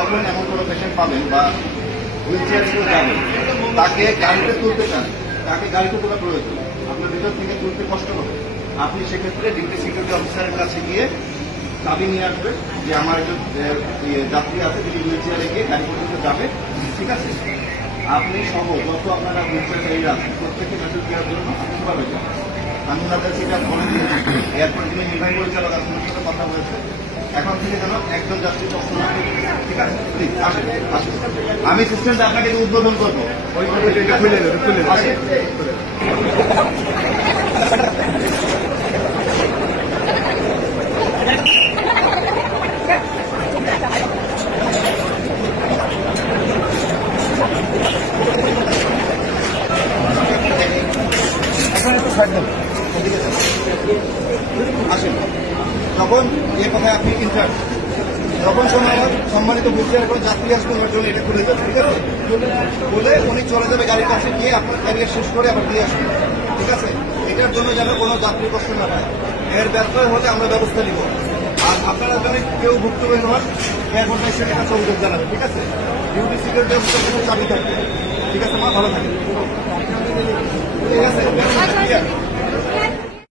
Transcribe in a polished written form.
যখন এমন কোনো পেশেন্ট পাবেন বা হুইল চেয়ার করে যাবেন, তাকে গাড়িতে তুলতে চান, তাকে গাড়িতে তোলা প্রয়োজন, আপনার ভিতর থেকে তুলতে কষ্ট হবে, আপনি সেক্ষেত্রে ডিউটি সিকিউরিটি অফিসারের কাছে গিয়ে চাবি নিয়ে আসবেন যে আমার একজন যাত্রী আছে যিনি হুইল চেয়ারে গিয়ে গাড়ি পর্যন্ত যাবে, ঠিক আছে? আপনি সহ যত আপনারা হুইল চেয়ার চালিয়ে আছেন প্রত্যেককে মেসেজ দেওয়ার জন্য আপনি কীভাবে যান? আমি ওনাদের সেটা বলে দিয়েছি, এয়ারপোর্ট যিনি নির্বাহী পরিচালক আছে ওনার সাথে কথা বলেছে, এখন থেকে যেন একজন যাত্রী কষ্ট না করে, ঠিক আছে? প্লিজ আসেন, আসেন, আমি সিস্টেমটা আপনাকে উদ্বোধন করবো। আসেন। আসেন, যখন এ কথায় আপনি ইনচার্জ, যখন সময় সম্মানিত হুইলচেয়ার কোনো যাত্রী আসবে ওনার জন্য এটা খুলে যাবে, ঠিক আছে? বলে উনি চলে যাবে গাড়ির কাছে গিয়ে আপনার ক্যারিয়ার শেষ করে আবার দিয়ে আসবেন, ঠিক আছে? এটার জন্য যেন কোনো যাত্রী কষ্ট না হয়, এর ব্যর্থ হলে আমরা ব্যবস্থা নিব। আর আপনারা যেন কেউ ভুক্তভোগী হন, এয়ারপোর্ট এসে কাছে অভিযোগ জানাবেন, ঠিক আছে? ডিউটি সিকিউরিটি অফিসার কোনো চাবি থাকবে, ঠিক আছে? মা ভালো থাকবে, ঠিক আছে?